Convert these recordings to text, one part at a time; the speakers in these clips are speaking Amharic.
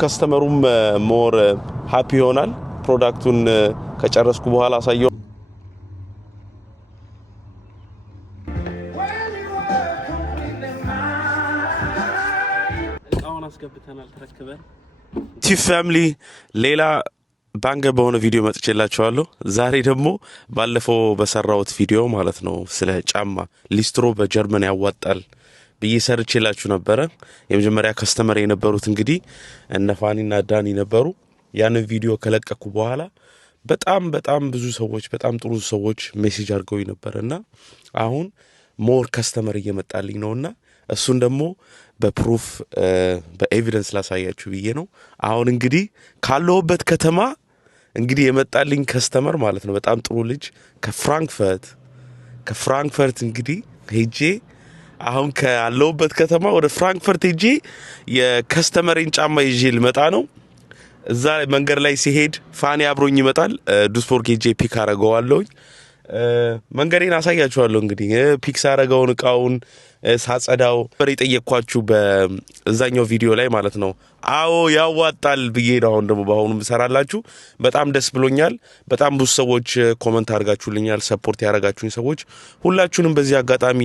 ከስተመሩም ሞር ሃፒ ይሆናል ፕሮዳክቱን ከጨረስኩ በኋላ አሳየው እቃውን አስገብተናል ተረክበን ቲፍ ፋሚሊ ሌላ ባንገ በሆነ ቪዲዮ መጥቼላችኋለሁ ዛሬ ደግሞ ባለፈው በሰራውት ቪዲዮ ማለት ነው ስለ ጫማ ሊስትሮ በጀርመን ያዋጣል ብዬ ሰርቼላችሁ ነበር የመጀመሪያ ከስተመር የነበሩት እንግዲህ እነፋኒና ዳኒ ነበሩ ያንን ቪዲዮ ከለቀኩ በኋላ በጣም ብዙ ሰዎች በጣም ጥሩ ሰዎች ሜሴጅ አድርገው ነበርና አሁን ሞር ከስተመር እየመጣልኝ ነውና እሱን ደግሞ በፕሩፍ በኤቪደንስ ላሳያችሁ ብዬ ነው አሁን እንግዲህ ካለውበት ከተማ እንግዲህ የመጣልኝ ከስተመር ማለት ነው በጣም ጥሩ ልጅ ከፍራንክፈርት እንግዲህ ሄጄ አሁን ካለውበት ከተማ ወደ ፍራንክፈርት ሄጄ የከስተመሬን ጫማ ይዤ ልመጣ ነው እዛ መንገድ ላይ ሲሄድ ፋኒ አብሮኝ ይመጣል ዱስፖርክ ሄጄ ፒክ አረጋዋለሁ መንገዴን አሳያችኋለሁ እንግዲህ ፒክስ አረጋውን እቃውን ሳጸዳው በሪጠየቅኳችሁ በዛኛው ቪዲዮ ላይ ማለት ነው አዎ ያዋጣል ብዬ ነው አሁን ደግሞ ባሁንም ሰራላችሁ በጣም ደስ ብሎኛል በጣም ብዙ ሰዎች ኮሜንት አድርጋችሁልኛል ሰፖርት ያረጋችሁኝ ሰዎች ሁላችሁንም በዚህ አጋጣሚ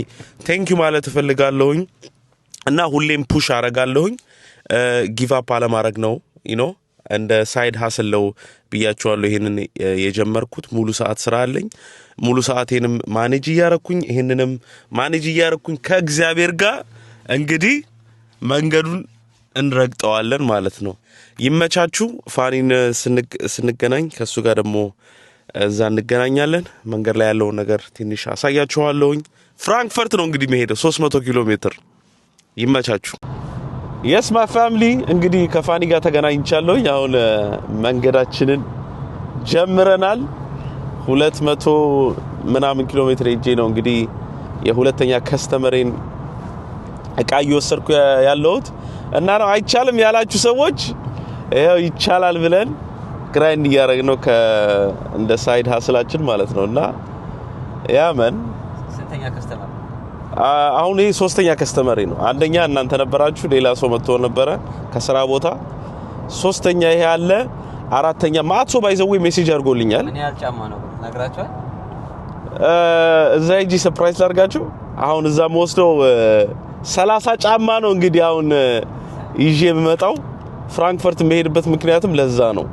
ቴንክ ዩ ማለት እፈልጋለሁኝ እና ሁሌም ፑሽ አረጋለሁኝ ጊቭ አፕ አለማድረግ ነው እንደ ሳይድ ሀስለው ብያችኋለሁ ይሄንን የጀመርኩት ሙሉ ሰዓት ስራ አለኝ ሙሉ ሰዓቴንም ማኔጅ ያረኩኝ ይሄንንም ማኔጅ ያረኩኝ ከእግዚአብሔር ጋር እንግዲህ መንገዱን እንረግጠዋለን ማለት ነው ይመቻችሁ ፋኒን ስንገናኝ ከሱ ጋር ደግሞ እዛ እንገናኛለን መንገድ ላይ ያለው ነገር ትንሽ አሳያችኋለሁኝ ፍራንክፈርት ነው እንግዲህ መሄደው 300 ኪሎ ሜትር ይመቻችሁ Yes my family እንግዲህ ከፋኒ ጋር ተገናኝቻለሁ አሁን መንገዳችንን ጀምረናል 200 ምናምን ኪሎ ሜትር ሄጄ ነው እንግዲህ የሁለተኛ ከስተመሬን እቃ እየወሰድኩ ያለሁት እና ነው አይቻልም ያላችሁ ሰዎች ይሄው ይቻላል ብለን ግራይንድ እያደረግነው እንደ ሳይድ ሀስላችን ማለት ነውና ያመን ስንተኛ ከስተመር አሁን ይሄ ሶስተኛ ከስተመሬ ነው አንደኛ እናንተ ነበራችሁ ሌላ ሰው መጥቶ ነበር ከስራ ቦታ ሶስተኛ ይሄ አለ አራተኛ ማጥሶ ባይዘው ሜሴጅ አድርጎልኛል ምን ያህል ጫማ ነው ነግራችኋል እዛ ሂጂ ሰርፕራይዝ ላድርጋችሁ አሁን እዛ ወስደው 30 ጫማ ነው እንግዲህ አሁን ይዤ የምመጣው ፍራንክፈርት መሄድበት ምክንያቱም ለዛ ነው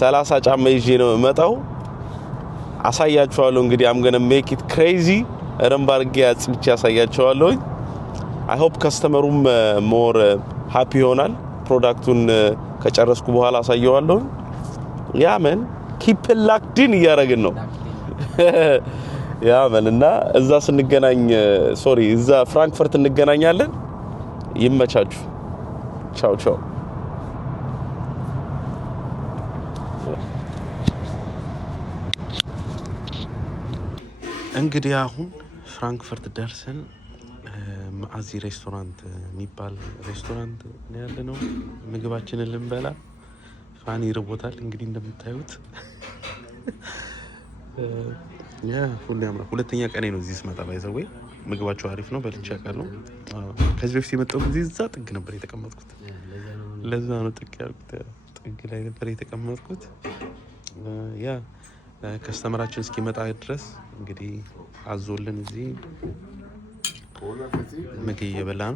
30 ጫማ ይዤ ነው የምመጣው አሳያችኋለሁ እንግዲህ I'm going to make it crazy ረምባርጌ አጽብቻ ያሳያቸዋለሁ I hope ከስተመሩም ሞር ሃፒ ይሆናል ፕሮዳክቱን ከጨረስኩ በኋላ አሳየዋለሁ ያመን ኪፕ ላክዲን ያረግን ነው ያመን እና እዛ ስንገናኝ እዛ ፍራንክፈርት እንገናኛለን ይመቻችሁ ቻው ቻው እንግዲህ አሁን ፍራንክፈርት ደርሰን ማአዚ ሬስቶራንት የሚባል ሬስቶራንት ነው ያለነው ምግባችንን ልንበላ ፋኒ ርቦታል እንግዲህ እንደምታዩት ሁለተኛ ቀኔ ነው እዚህ ስመጣ ባይዘው ምግባቸው አሪፍ ነው በልቼ አውቃለሁ ከዚህ በፊት የመጣው ጊዜ እዛ ጥግ ነበር የተቀመጥኩት ለዛ ነው ጥግ ያልኩት ጥግ ላይ ነበር የተቀመጥኩት ከስተመራችን እስኪመጣ ድረስ እንግዲህ አዞልን እዚህ ምግብ እየበላን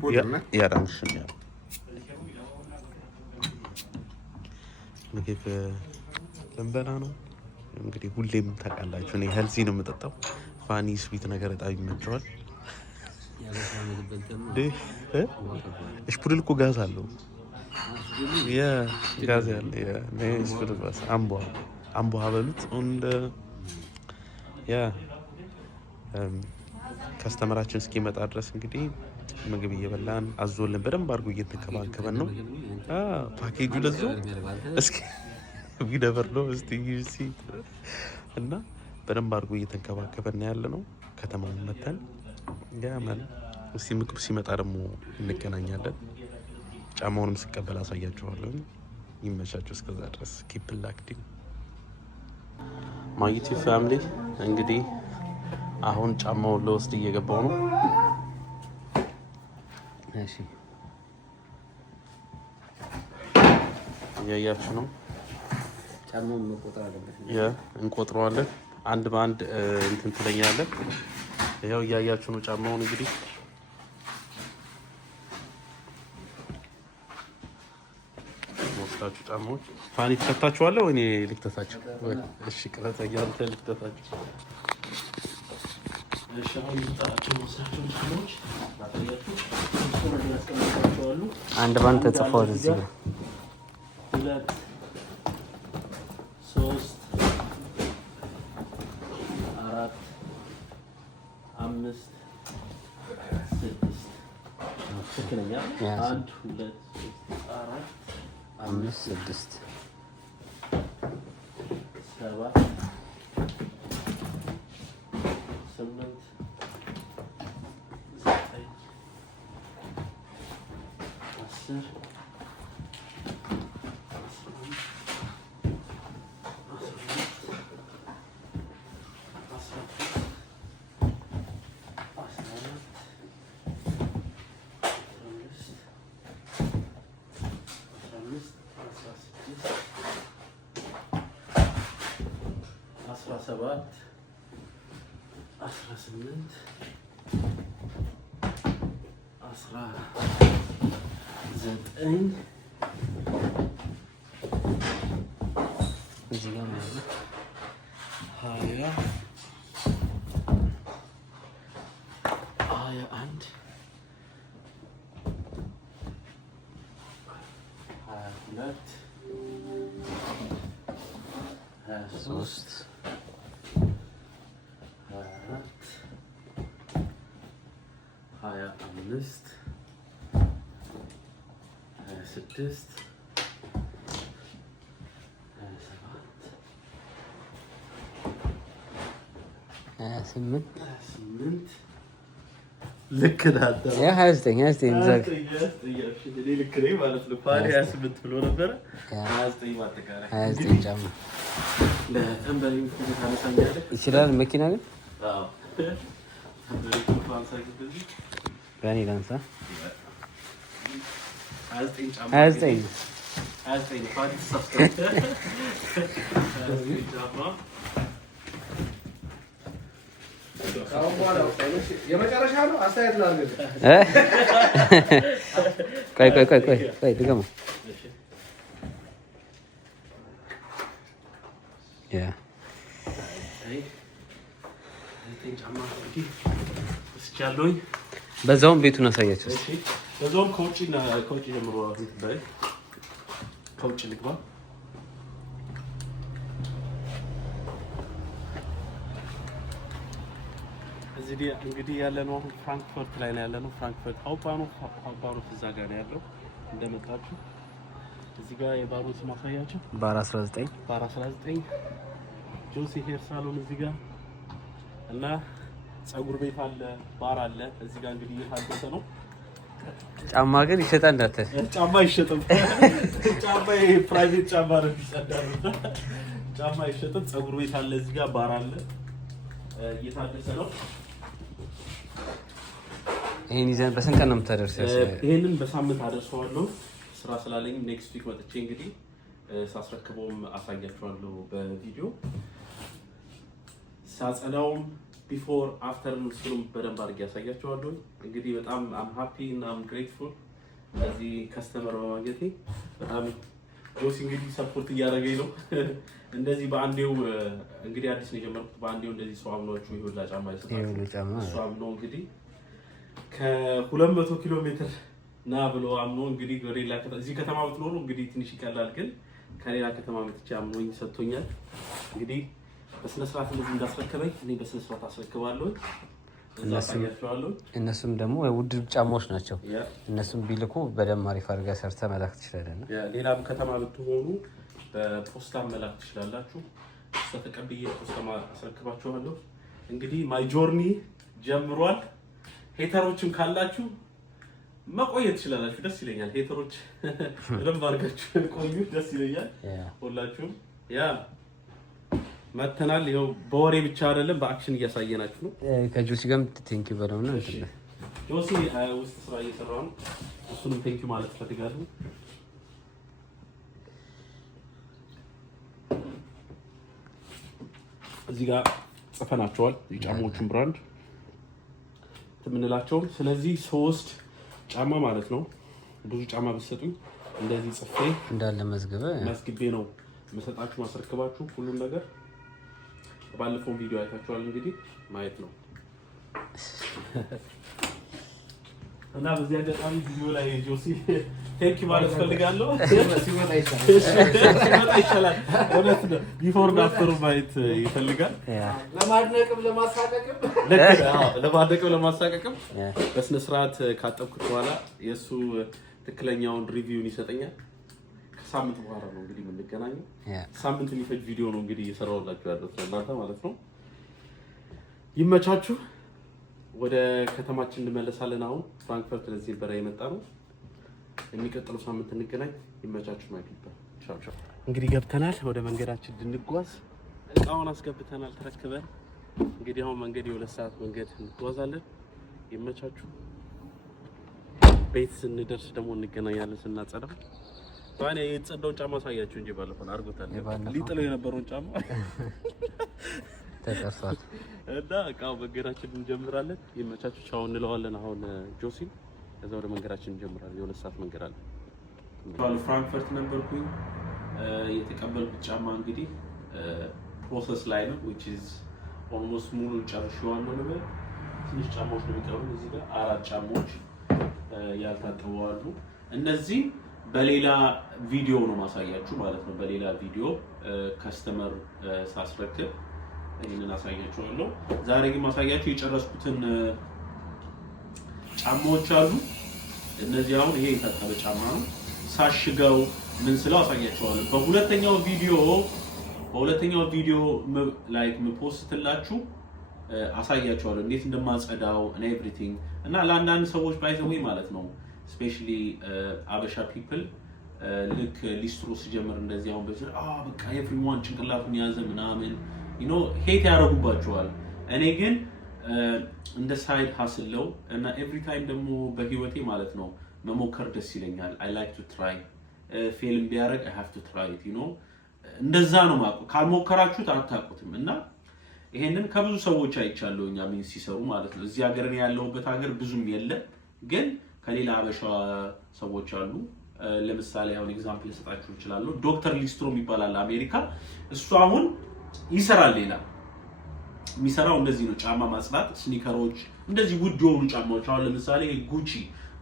ያራምሽን ምግብ ልንበላ ነው እንግዲህ ሁሌም ታውቃላችሁ እኔ ሄልዚ ነው የምጠጣው ፋኒ ስዊት ነገር በጣም ይመቸዋል እሽፑድል እኮ ጋዝ አለው ጋዝ ያለ ነይስ ፍርባስ አምቦ ሀበሉት und ከስተመራችን እስኪመጣ ድረስ እንግዲህ ምግብ እየበላን አዞልን በደንብ አድርጎ እየተከባከበን ነው ፓኬጁ ለዞ እስኪ ቢደበር ነው እስቲ እና በደንብ አድርጎ እየተከባከበን ያለ ነው ከተማውን መተን ያማን እስቲ ምግብ ሲመጣ ደግሞ እንገናኛለን ጫማውንም ስቀበል አሳያችኋለሁ ይመቻችሁ እስከዛ ድረስ ኪፕ ላክዲን ማይቲ ፋሚሊ እንግዲህ አሁን ጫማውን ለወስድ እየገባው ነው እሺ ያያችሁ ነው። ጫማውን መቆጠር አለበት። እንቆጥረዋለን አንድ በአንድ እንትን ትለኛለህ። ይኸው እያያችሁ ነው ጫማውን እንግዲህ ወስዳችሁ ጫማዎች ፋኒ ትከታችኋለህ ወይ እኔ ልክተታችሁ? እሺ ቅረጸኛ አንተ ልክተታችሁ። እሺ አሁን ልታቸው ወስዳችሁ ጫማዎች ባታያችሁ ሶስት ያስቀምጣቸዋሉ። አንድ ባንድ ተጽፏል እዚህ ጋር 2 3 4 5 6 ትክክለኛ 1 2 3 4 5 6 7 8 9 10 17 18 19 እዚህ ጋር ነው 20 21 22 23 25 26 28 ልክ ናት። 29 ልክ ነኝ ማለት ነው። ፋኒ 28 ብሎ ነበረ 29 ማጠቃላይ 29 ጫማ ለተንበሪ ታነሳኛለህ ይችላል። መኪና ግን አዎ በእኔ ላንሳ 29 የመጨረሻ ነው። አስተያየት ላድርግ። ቆይ ድገማ። በዛውም ቤቱን አሳያቸው። በዛውም ከውጭ ጀምሮ ከውጭ ልግባ። እዚህ እንግዲህ ያለነው አሁን ፍራንክፈርት ላይ ነው ያለነው። ፍራንክፈርት ሀውባኖፍ እዛ ጋር ነው ያለው። እንደመጣችሁ እዚህ ጋር የባሩን ስም አሳያቸው። ባር 19 ጆሲ ሄር ሳሎን እዚህ ጋር እና ጸጉር ቤት አለ፣ ባር አለ። እዚህ ጋር እንግዲህ የታደሰ ነው። ጫማ ግን ይሸጣል እንዳትል። ጫማ አይሸጥም። ጫማ ፕራይቬት ጫማ ነው የሚጸዳው። ጫማ አይሸጥም። ጸጉር ቤት አለ፣ እዚህ ጋር ባር አለ። እየታደሰ ነው። ይሄን ይዘን በስንት ቀን ነው የምታደርሰው? ይሄንን በሳምንት አደርሰዋለሁ። ስራ ስላለኝ ኔክስት ዊክ መጥቼ እንግዲህ ሳስረክበውም አሳያችኋለሁ በቪዲዮ። ሳጸዳውም ቢፎር አፍተር እሱንም በደንብ አድርጌ ያሳያችኋለሁ። እንግዲህ በጣም አም ሃፒ እና አም ግሬትፉል ለዚህ ከስተመር በማግኘቴ። በጣም ጆሲ እንግዲህ ሰፖርት እያደረገኝ ነው። እንደዚህ በአንዴው እንግዲህ አዲስ ነው የጀመርኩት። በአንዴው እንደዚህ ሰው አምኗችሁ ይሁላ ጫማ ይሰጣል። እሱ አምኖ እንግዲህ ከ200 ኪሎ ሜትር ና ብሎ አምኖ እንግዲህ ወደሌላ እዚህ ከተማ ብትኖሩ እንግዲህ ትንሽ ይቀላል፣ ግን ከሌላ ከተማ መጥቼ አምኖኝ ሰጥቶኛል። እንግዲህ በስነ ስርዓት እንደዚህ እንዳስረከበኝ እኔ በስነ ስርዓት አስረክባለሁ። እነሱም ደግሞ ውድ ጫማዎች ናቸው። እነሱም ቢልኩ በደንብ አሪፍ አድርጋ ሰርተ መላክ ትችላለህ። ሌላም ከተማ ብትሆኑ በፖስታ መላክ ትችላላችሁ። ተቀብዬ ፖስታ አስረክባችኋለሁ። እንግዲህ ማይ ጆርኒ ጀምሯል። ሄተሮችም ካላችሁ መቆየት ትችላላችሁ። ደስ ይለኛል። ሄተሮች በደንብ አድርጋችሁ ቆዩ። ደስ ይለኛል። ሁላችሁም መተናል። ይኸው በወሬ ብቻ አይደለም በአክሽን እያሳየናችሁ ነው። ከጆሲ ጋርም ቴንኪው በለው ነው። ጆሲ ውስጥ ስራ እየሰራሁ ነው። እሱንም ቴንኪው ማለት ፈልጋለሁ። እዚህ ጋር ጽፈናቸዋል የጫማዎቹን ብራንድ የምንላቸው። ስለዚህ 3 ጫማ ማለት ነው። ብዙ ጫማ ብትሰጡኝ እንደዚህ ጽፌ እንዳለ መዝግቤ ነው መሰጣችሁ ማስረክባችሁ ሁሉም ነገር። ባለፈው ቪዲዮ አይታችኋል እንግዲህ ማየት ነው። እና በዚህ አጋጣሚ ቪዲዮ ላይ ጆሲ ቴንክ ዩ ማለት ፈልጋለሁ። ሲመጣ ይሻላል እውነት ነው። ቢፎር እና አፍተር ማየት ይፈልጋል። ለማድነቅም ለማሳቀቅም በስነ ስርዓት ካጠብኩት በኋላ የሱ ትክክለኛውን ሪቪውን ይሰጠኛል። ከሳምንት በኋላ ነው እንግዲህ የምንገናኘው። ሳምንት የሚፈጅ ቪዲዮ ነው እንግዲህ እየሰራሁላችሁ ያለሁት ለእናንተ ማለት ነው። ይመቻችሁ። ወደ ከተማችን እንመለሳለን። አሁን ፍራንክፈርት ለዚህ በራ የመጣ ነው። የሚቀጥለው ሳምንት እንገናኝ። ይመቻችሁ ማለት ነው። ቻው ቻው። እንግዲህ ገብተናል። ወደ መንገዳችን እንድንጓዝ እቃውን አስገብተናል ተረክበን። እንግዲህ አሁን መንገድ የ2 ሰዓት መንገድ እንጓዛለን። ይመቻችሁ። ቤት ስንደርስ ደግሞ እንገናኛለን ስናጸዳ። ባኔ የተጸዳውን ጫማ ሳያችሁ እንጂ ባለፈው አርጎታል። ሊጥለው የነበረውን ጫማ ተቀርሷል። እና እቃው መንገዳችን እንጀምራለን። ይመቻችሁ። ቻው እንለዋለን አሁን ጆሲን። ከዛ ወደ መንገዳችን እንጀምራለን። የ2 ሰዓት መንገድ አለ። ፍራንክፈርት ነበርኩኝ። የተቀበልኩት ጫማ እንግዲህ ፕሮሰስ ላይ ነው which is almost ሙሉ ጨርሼዋለሁ ነው። ትንሽ ጫማዎች ነው የሚቀሩት። እዚህ ጋር 4 ጫማዎች ያልታጠቡ አሉ። እነዚህ በሌላ ቪዲዮ ነው ማሳያችሁ ማለት ነው። በሌላ ቪዲዮ ከስተመር ሳስረክብ ይሄንን አሳያችኋለሁ። ዛሬ ግን ማሳያችሁ የጨረስኩትን ጫማዎች አሉ። እነዚህ አሁን ይሄ የታጠበ ጫማ ነው። ሳሽገው ምን ስለው አሳያችኋለሁ። በሁለተኛው ቪዲዮ ላይክ ምፖስትላችሁ አሳያችኋለሁ እንዴት እንደማጸዳው እና ኤቭሪቲንግ። እና ለአንዳንድ ሰዎች ባይዘው ማለት ነው ስፔሻሊ አበሻ ፒፕል ልክ ሊስትሮ ሲጀምር እንደዚህ አሁን በቃ ኤቭሪዋን ጭንቅላቱን ያዘ ምናምን ሄት ያደርጉባቸዋል። እኔ ግን እንደ ሳይድ ሀስለው እና ኤቭሪ ታይም ደግሞ በህይወቴ ማለት ነው መሞከር ደስ ይለኛል። አይ ላይክ ቱ ትራይ ፌልም ቢያደርግ አይ ሃቭ ቱ ትራይ ኢት እንደዛ ነው ማለት። ካልሞከራችሁት አታውቁትም። እና ይሄንን ከብዙ ሰዎች አይቻለሁ እኛ ምን ሲሰሩ ማለት ነው። እዚህ ሀገር ነው ያለሁበት ሀገር ብዙም የለም፣ ግን ከሌላ አበሻ ሰዎች አሉ። ለምሳሌ አሁን ኤግዛምፕል ልሰጣችሁ እችላለሁ። ዶክተር ሊስትሮ ይባላል አሜሪካ። እሱ አሁን ይሰራል። ሌላ የሚሰራው እንደዚህ ነው፣ ጫማ ማጽዳት፣ ስኒከሮች፣ እንደዚህ ውድ የሆኑ ጫማዎች። አሁን ለምሳሌ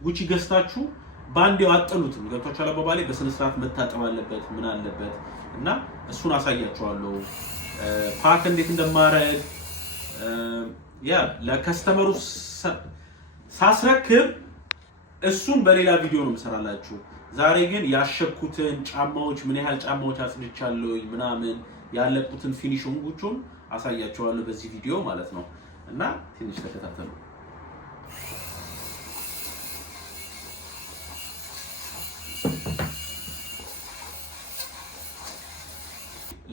ጉቺ ገዝታችሁ ባንዴው አጥሉትም። ገብታችኋል አባባሌ። በስነ ስርዓት መታጠብ አለበት ምን አለበት። እና እሱን አሳያችኋለሁ ፓክ እንዴት እንደማረግ ለከስተመሩ ሳስረክብ እሱን በሌላ ቪዲዮ ነው የምሰራላችሁ። ዛሬ ግን ያሸኩትን ጫማዎች ምን ያህል ጫማዎች አጽድቻለሁ ምናምን ያለቁትን ፊኒሺንጎቹን አሳያችኋለሁ በዚህ ቪዲዮ ማለት ነው። እና ትንሽ ተከታተሉ።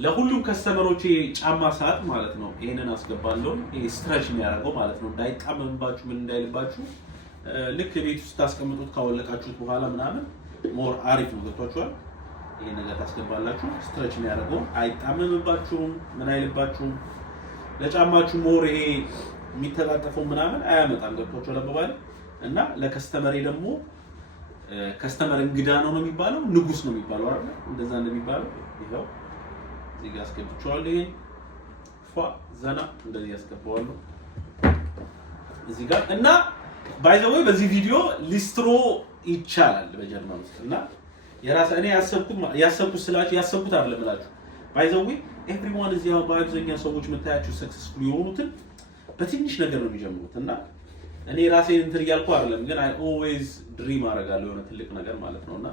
ለሁሉም ከስተመሮቼ ጫማ ሰዓት ማለት ነው ይሄንን አስገባለሁ። ይሄ ስትሬች የሚያደርገው ማለት ነው እንዳይጣመምባችሁ ምን እንዳይልባችሁ። ልክ ቤት ውስጥ ታስቀምጡት ካወለቃችሁት በኋላ ምናምን ሞር አሪፍ ነው። ገብቷችኋል? ይሄ ነገር ታስገባላችሁ። ስትሬች የሚያደርገው አይጣመምባችሁም ምን አይልባችሁም። ለጫማችሁ ሞር ይሄ የሚተጣጠፈው ምናምን አያመጣም። ገብቷችኋል አባባል። እና ለከስተመሬ ደግሞ ከስተመር እንግዳ ነው የሚባለው ንጉስ ነው የሚባለው አይደል? እንደዛ ነው የሚባለው። ይሄው እዚህ ጋር አስገብቼዋለሁ። ይሄ ዘና እንደዚህ ያስገባዋለሁ እዚህ ጋር። እና ባይ ዘ ወይ በዚህ ቪዲዮ ሊስትሮ ይቻላል በጀርመን ውስጥ። እና እኔ ያሰብኩት ስላችሁ ያሰብኩት አይደለም እላችሁ። ባይ ዘ ወይ ኤቭሪዋን እዚህ በአብዛኛው ሰዎች መታያችሁ ሰክሰስፉል የሆኑትን በትንሽ ነገር ነው የሚጀምሩት። እና እኔ ራሴ እንትን እያልኩ አይደለም፣ ግን አይ ኦልዌይዝ ድሪም አደርጋለሁ የሆነ ትልቅ ነገር ማለት ነውና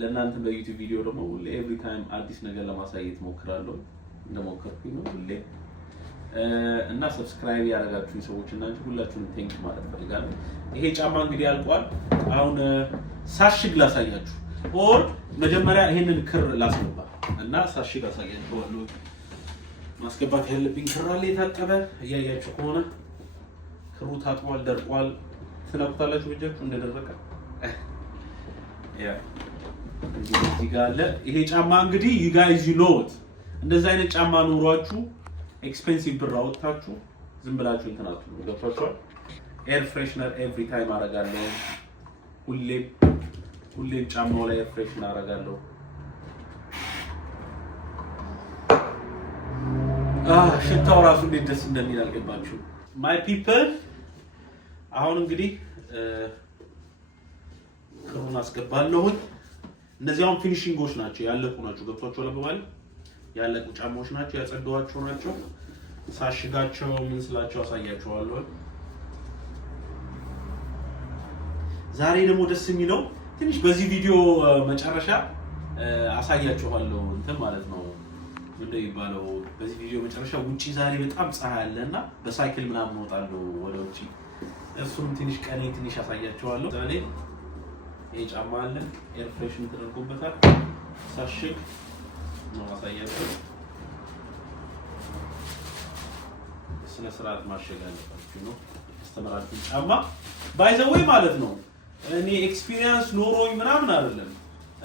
ለእናንተ በዩቲዩብ ቪዲዮ ደግሞ ኤቭሪ ታይም አዲስ ነገር ለማሳየት ሞክራለሁ። እንደሞከርኩኝ ነው ሁሌ። እና ሰብስክራይብ ያደረጋችሁኝ ሰዎች እና ሁላችሁንም ቴንክ ማለት ፈልጋለሁ። ይሄ ጫማ እንግዲህ አልቋል። አሁን ሳሽግ ላሳያችሁ። ኦር መጀመሪያ ይሄንን ክር ላስገባ እና ሳሽግ አሳያችኋለሁ። ማስገባት ያለብኝ ክር አለ የታጠበ። እያያችሁ ከሆነ ክሩ ታጥቧል፣ ደርቋል። ትነኩታላችሁ እጃችሁ እንደደረቀ እዚህ ጋር አለ። ይሄ ጫማ እንግዲህ you guys you know it እንደዛ አይነት ጫማ ኖሯችሁ ኤክስፔንሲቭ ብር አውጥታችሁ ዝም ብላችሁ እንትን አትሉ። ገብቷችኋል? ኤር ፍሬሽነር ኤቭሪ ታይም አደርጋለሁ። ሁሌም ጫማው ላይ ኤር ፍሬሽነር አደርጋለሁ። ሽታው ራሱ እንዴት ደስ እንደሚል አልገባችሁ? ማይ ፒፕል አሁን እንግዲህ ክሩን አስገባለሁኝ። እነዚህ አሁን ፊኒሺንጎች ናቸው፣ ያለቁ ናቸው። ገብቷችኋል? በማለት ያለቁ ጫማዎች ናቸው፣ ያጸዳኋቸው ናቸው። ሳሽጋቸው ምን ስላቸው አሳያችኋለሁ። ዛሬ ደግሞ ደስ የሚለው ትንሽ በዚህ ቪዲዮ መጨረሻ አሳያችኋለሁ እንትን ማለት ነው ምንድነው የሚባለው በዚህ ቪዲዮ መጨረሻ ውጪ ዛሬ በጣም ፀሐይ አለና በሳይክል ምናምን እወጣለሁ ወደ ውጪ። እሱንም ትንሽ ቀኔ ትንሽ አሳያችኋለሁ። ዛሬ ይሄ ጫማ አለ ኤር ፍሬሽን ተደርጎበታል። ሳሽግ ነው አሳያችሁ። ስነ ስርዓት ማሸግ አለባችሁ ነው አስተምራችሁ። ጫማ ባይ ዘ ዌይ ማለት ነው እኔ ኤክስፒሪየንስ ኖሮኝ ምናምን አይደለም።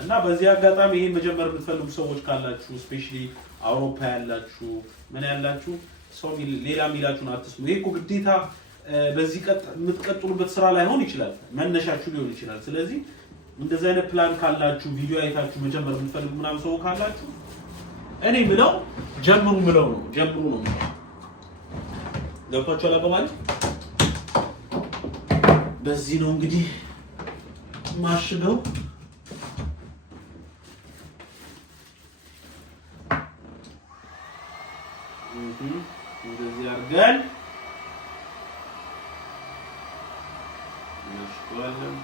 እና በዚህ አጋጣሚ ይሄን መጀመር የምትፈልጉ ሰዎች ካላችሁ ስፔሻሊ አውሮፓ ያላችሁ ምን ያላችሁ ሰው ሌላ ሚላችሁን አትስሙ። ይሄ እኮ ግዴታ በዚህ የምትቀጥሉበት ስራ ላይሆን ይችላል፣ መነሻችሁ ሊሆን ይችላል። ስለዚህ እንደዚህ አይነት ፕላን ካላችሁ ቪዲዮ አይታችሁ መጀመር የምትፈልጉ ምናምን ሰው ካላችሁ እኔ ምለው ጀምሩ ነው። ገብቷችኋል? አባባል በዚህ ነው እንግዲህ ማሽገው። እንደዚህ አድርገን እናሽገዋለን።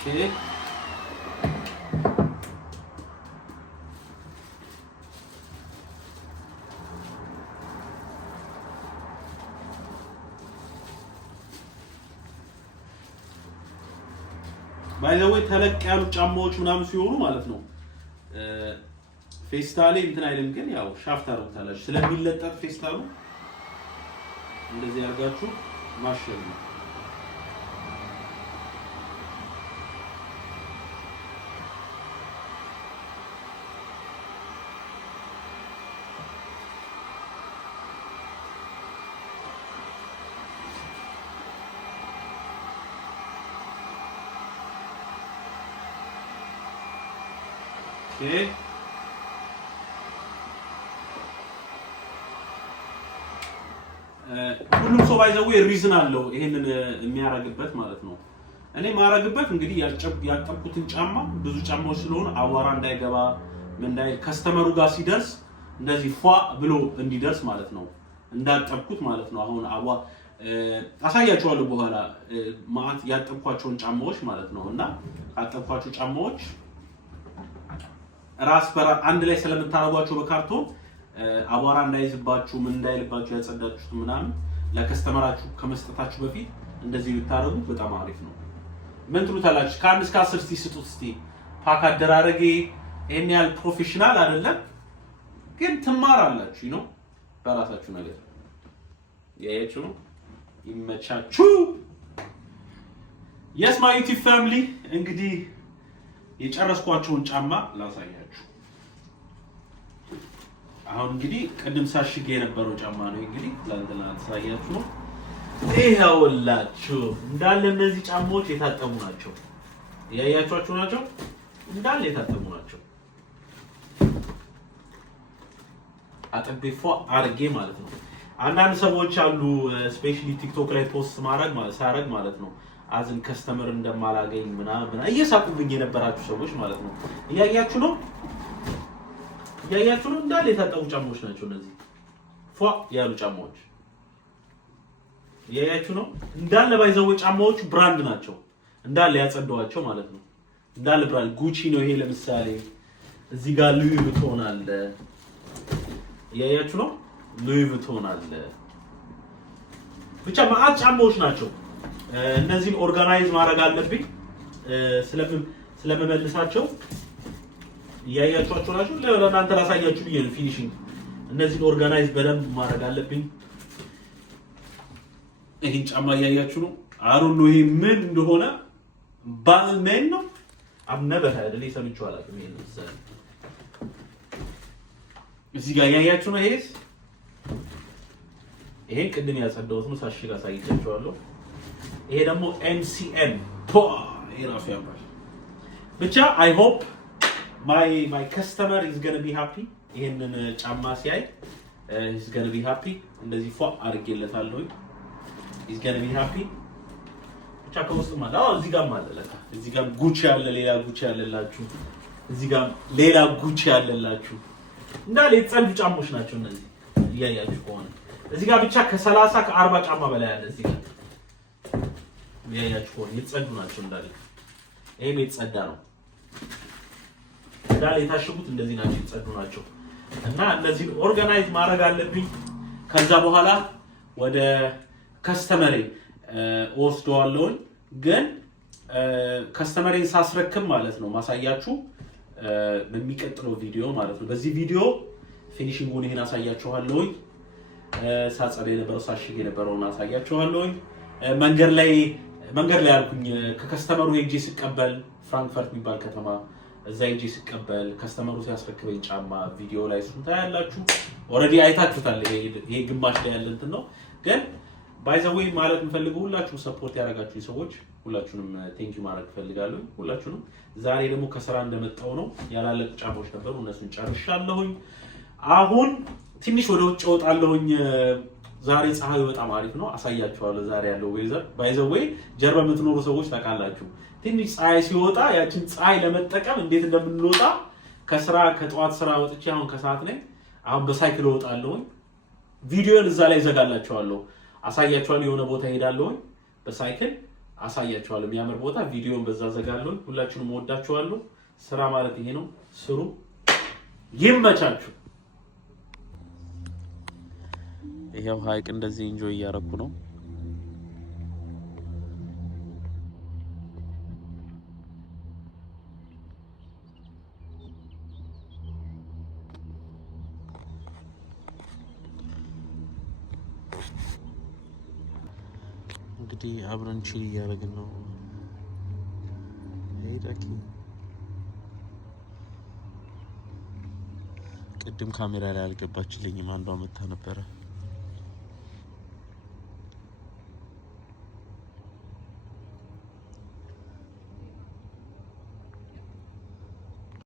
Okay. ባይ ዘ ዌይ ተለቅ ያሉ ጫማዎች ምናምን ሲሆኑ ማለት ነው ፌስታሌ እንትን አይልም፣ ግን ያው ሻፍት አርጉታላችሁ ስለሚለጠጥ ፌስታሉ እንደዚህ አድርጋችሁ ማሸግ ነው። Okay. ሁሉም ሰው ባይ ዘ ዌይ ሪዝን አለው ይሄንን የሚያረግበት ማለት ነው። እኔ ማረግበት እንግዲህ ያጠብኩትን ጫማ ብዙ ጫማዎች ስለሆነ አዋራ እንዳይገባ እንዳይ ከስተመሩ ጋር ሲደርስ እንደዚህ ፏ ብሎ እንዲደርስ ማለት ነው እንዳጠብኩት ማለት ነው። አሁን አሳያችኋለሁ በኋላ ማለት ያጠብኳቸውን ጫማዎች ማለት ነው። እና ያጠብኳቸው ጫማዎች ራስ አንድ ላይ ስለምታረጓቸው በካርቶን አቧራ እንዳይዝባችሁ ምን እንዳይልባችሁ ያጸዳችሁት ምናምን ለከስተመራችሁ ከመስጠታችሁ በፊት እንደዚህ ብታረጉ በጣም አሪፍ ነው። ምን ትሉታላችሁ? ከ1 እስከ 10 እስቲ ስጡት። እስቲ ፓክ አደራረጌ ይሄን ያህል ፕሮፌሽናል አይደለም፣ ግን ትማራላችሁ ነው በራሳችሁ ነገር። ያያችሁ ነው። ይመቻችሁ። የስ ማይ ዩቲዩብ ፋሚሊ እንግዲህ የጨረስኳቸውን ጫማ ላሳያችሁ። አሁን እንግዲህ ቅድም ሳሽጌ የነበረው ጫማ ነው እንግዲህ ላሳያችሁ ነው። ይኸውላችሁ እንዳለ እነዚህ ጫማዎች የታጠቡ ናቸው። ያያችኋቸው ናቸው፣ እንዳለ የታጠቡ ናቸው። አጥቤ ፏ አድርጌ ማለት ነው። አንዳንድ ሰዎች አሉ ስፔሻሊ ቲክቶክ ላይ ፖስት ሳረግ ማለት ነው አዝን ከስተመር እንደማላገኝ ምናምን እየሳቁብኝ የነበራችሁ ሰዎች ማለት ነው። እያያችሁ ነው እንዳለ የታጠቡ ጫማዎች ናቸው እነዚህ ፏ ያሉ ጫማዎች። እያያችሁ ነው እንዳለ ባይዘው ጫማዎቹ ብራንድ ናቸው እንዳለ ያጸደዋቸው ማለት ነው። እንዳለ ብራንድ ጉቺ ነው ይሄ ለምሳሌ። እዚህ ጋር ሉዊ ቪቶን አለ። እያያችሁ ነው ሉዊ ቪቶን አለ። ብቻ ማአት ጫማዎች ናቸው። እነዚህን ኦርጋናይዝ ማድረግ አለብኝ። ስለመመልሳቸው እያያችኋቸው ናቸው። ለእናንተ ላሳያችሁ ብዬ ነው ፊኒሺንግ። እነዚህን ኦርጋናይዝ በደንብ ማድረግ አለብኝ። ይሄን ጫማ እያያችሁ ነው። አሩን ነው ይሄ ምን እንደሆነ ባልሜን ነው አብነበህ አይደል ይሰምቹ አላውቅም። እዚህ ጋር እያያችሁ ነው። ይሄን ቅድም ያጸዳሁት ነው ሳሽግ አሳይቻችኋለሁ። ይሄ ደግሞ MCM ይሄ ራሱ ያምራል። ብቻ I hope my customer is going to be happy። ይሄንን ጫማ ሲያይ he's going to be happy። እንደዚህ ፏ አድርጌለታለሁ። he's going to be happy። ብቻ ከውስጥ ማለት እዚህ ጋር ማለት ለካ እዚህ ጋር ጉቺ ያለ ሌላ ጉቺ ያለላችሁ እዚህ ጋር ሌላ ጉቺ ያለላችሁ እንዳለ የተጸዱ ጫማዎች ናቸው እነዚህ እያያችሁ ከሆነ እዚህ ጋር ብቻ ከ30 ከ40 ጫማ በላይ አለ እዚህ ጋር እያያችሁ ከሆነ የተጸዱ ናቸው እንዳለ ይሄም የተጸዳ ነው እንዳለ የታሸጉት እንደዚህ ናቸው የተጸዱ ናቸው እና እነዚህን ኦርጋናይዝ ማድረግ አለብኝ ከዛ በኋላ ወደ ከስተመሬ ወስደዋለሁ ግን ከስተመሬን ሳስረክም ማለት ነው ማሳያችሁ በሚቀጥለው ቪዲዮ ማለት ነው በዚህ ቪዲዮ ፊኒሺንጉን ይሄን አሳያችኋለሁ ሳጸደ የነበረው ሳሽግ የነበረውን አሳያችኋለሁ መንገር ላይ አልኩኝ ከከስተመሩ ሄጄ ሲቀበል ፍራንክፈርት የሚባል ከተማ እዛ ሄጄ ሲቀበል ከስተመሩ ሲያስረክበኝ ጫማ ቪዲዮ ላይ እሱን ታያላችሁ ኦሬዲ አይታችሁታል ይሄ ግማሽ ላይ ያለ እንትን ነው ግን ባይ ዘ ዌይ ማለት እንፈልገው ሁላችሁ ሰፖርት ያደርጋችሁ ሰዎች ሁላችሁንም ቴንክ ዩ ማድረግ ፈልጋለሁ ሁላችሁንም ዛሬ ደግሞ ከስራ እንደመጣው ነው ያላለቁ ጫማዎች ነበሩ እነሱን ጨርሻለሁኝ አሁን ትንሽ ወደ ውጭ ወጣለሁኝ ዛሬ ፀሐዩ በጣም አሪፍ ነው አሳያችኋለሁ ዛሬ ያለው ዌዘር ባይ ዘ ዌይ ጀርባ የምትኖሩ ሰዎች ታውቃላችሁ ትንሽ ፀሐይ ሲወጣ ያችን ፀሐይ ለመጠቀም እንዴት እንደምንወጣ ከጠዋት ስራ ወጥቼ አሁን ከሰዓት ነኝ አሁን በሳይክል ወጣለሁኝ ቪዲዮን እዛ ላይ ዘጋላችኋለሁ አሳያችኋለሁ የሆነ ቦታ ሄዳለሁኝ በሳይክል አሳያችኋለሁ የሚያምር ቦታ ቪዲዮን በዛ ዘጋለሁ ሁላችሁንም ወዳችኋለሁ ስራ ማለት ይሄ ነው ስሩ ይመቻችሁ ይሄው ሃይቅ እንደዚህ ኢንጆይ እያደረኩ ነው እንግዲህ አብረን ቺል እያደረግን ነው ሄዳኪ ቅድም ካሜራ ላይ አልገባችልኝም አንዷ መታ ነበረ